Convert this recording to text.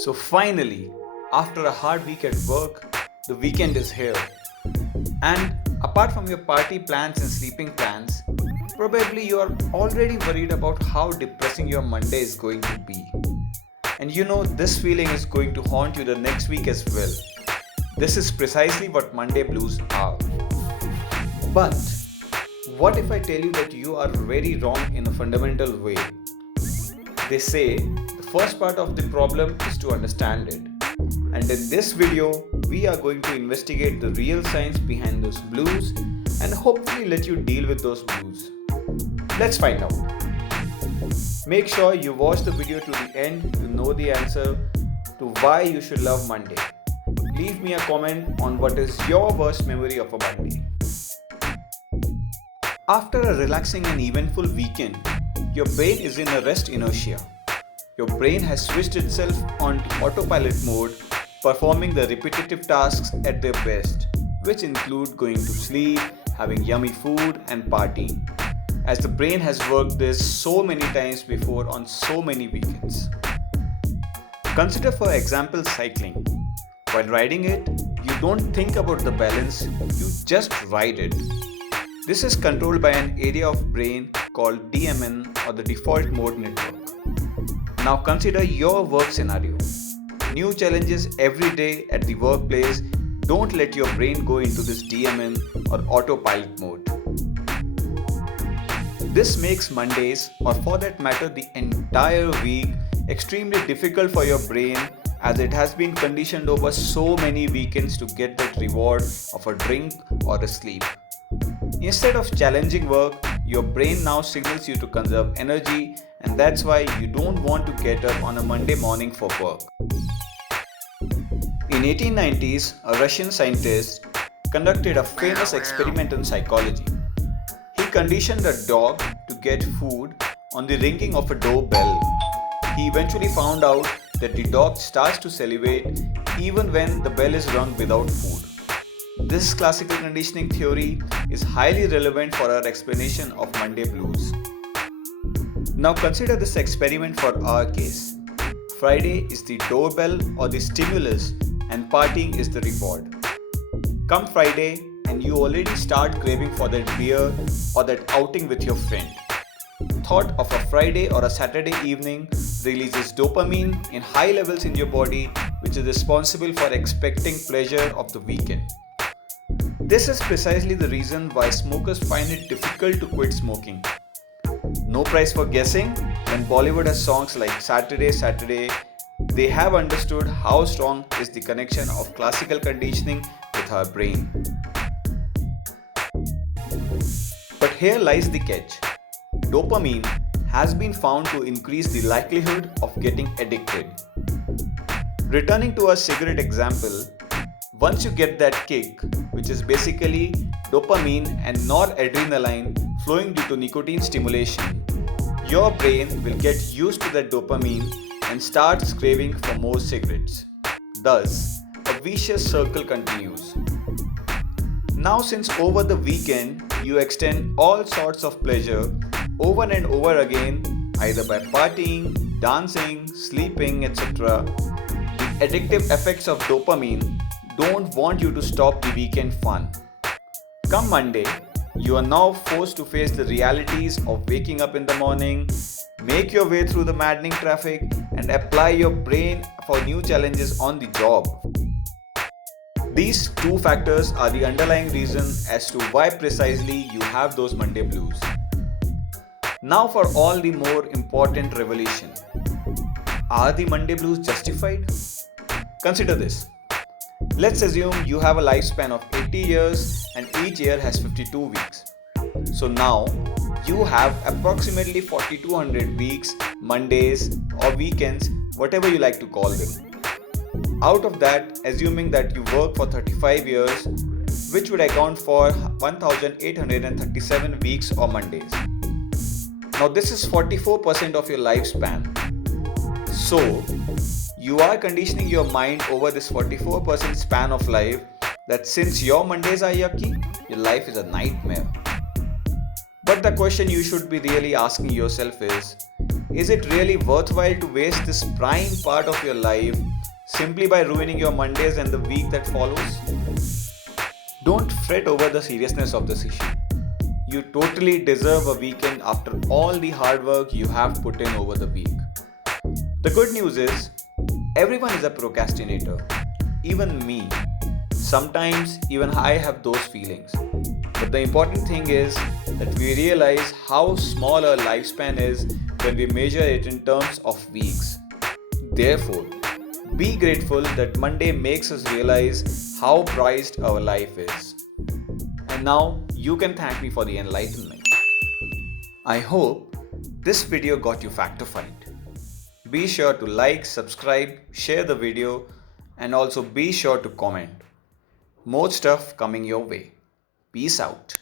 So finally, after a hard week at work, the weekend is here. And apart from your party plans and sleeping plans, probably you are already worried about how depressing your Monday is going to be. And you know this feeling is going to haunt you the next week as well. This is precisely what Monday blues are. But what if I tell you that you are very wrong in a fundamental way? They say the first part of the problem is to understand it. And in this video, we are going to investigate the real science behind those blues and hopefully let you deal with those blues. Let's find out. Make sure you watch the video to the end to know the answer to why you should love Monday. Leave me a comment on what is your worst memory of a Monday. After a relaxing and eventful weekend, your brain is in a rest inertia. Your brain has switched itself onto autopilot mode, performing the repetitive tasks at their best, which include going to sleep, having yummy food, and partying, as the brain has worked this so many times before on so many weekends. Consider for example cycling. While riding it, you don't think about the balance, you just ride it. This is controlled by an area of brain called DMN or the default mode network. Now consider your work scenario. New challenges every day at the workplace. Don't let your brain go into this DMN or autopilot mode. This makes Mondays, or for that matter the entire week, extremely difficult for your brain as it has been conditioned over so many weekends to get that reward of a drink or a sleep. Instead of challenging work, your brain now signals you to conserve energy, and that's why you don't want to get up on a Monday morning for work. In 1890s, a Russian scientist conducted a famous experiment in psychology. He conditioned a dog to get food on the ringing of a doorbell. He eventually found out that the dog starts to salivate even when the bell is rung without food. This classical conditioning theory is highly relevant for our explanation of Monday blues. Now consider this experiment for our case. Friday is the doorbell or the stimulus and partying is the reward. Come Friday and you already start craving for that beer or that outing with your friend. Thought of a Friday or a Saturday evening releases dopamine in high levels in your body, which is responsible for expecting pleasure of the weekend. This is precisely the reason why smokers find it difficult to quit smoking. No prize for guessing, when Bollywood has songs like Saturday, Saturday, they have understood how strong is the connection of classical conditioning with our brain. But here lies the catch. Dopamine has been found to increase the likelihood of getting addicted. Returning to our cigarette example, once you get that kick, which is basically dopamine and noradrenaline flowing due to nicotine stimulation, your brain will get used to that dopamine and starts craving for more cigarettes. Thus, a vicious circle continues. Now since over the weekend, you extend all sorts of pleasure over and over again, either by partying, dancing, sleeping, etc., the addictive effects of dopamine don't want you to stop the weekend fun. Come Monday, you are now forced to face the realities of waking up in the morning, make your way through the maddening traffic, and apply your brain for new challenges on the job. These two factors are the underlying reason as to why precisely you have those Monday blues. Now for all the more important revelation. Are the Monday blues justified? Consider this. Let's assume you have a lifespan of 80 years and each year has 52 weeks. So now you have approximately 4200 weeks, Mondays or weekends, whatever you like to call them. Out of that, assuming that you work for 35 years, which would account for 1837 weeks or Mondays. Now this is 44% of your lifespan. So, you are conditioning your mind over this 44% span of life that since your Mondays are yucky, your life is a nightmare. But the question you should be really asking yourself is, Is it really worthwhile to waste this prime part of your life simply by ruining your Mondays and the week that follows? Don't fret over the seriousness of this issue. You totally deserve a weekend after all the hard work you have put in over the week. The good news is, everyone is a procrastinator, even me. Sometimes even I have those feelings. But the important thing is that we realize how small our lifespan is when we measure it in terms of weeks. Therefore, be grateful that Monday makes us realize how prized our life is. And now you can thank me for the enlightenment. I hope this video got you factified. Be sure to like, subscribe, share the video, and also be sure to comment. More stuff coming your way. Peace out.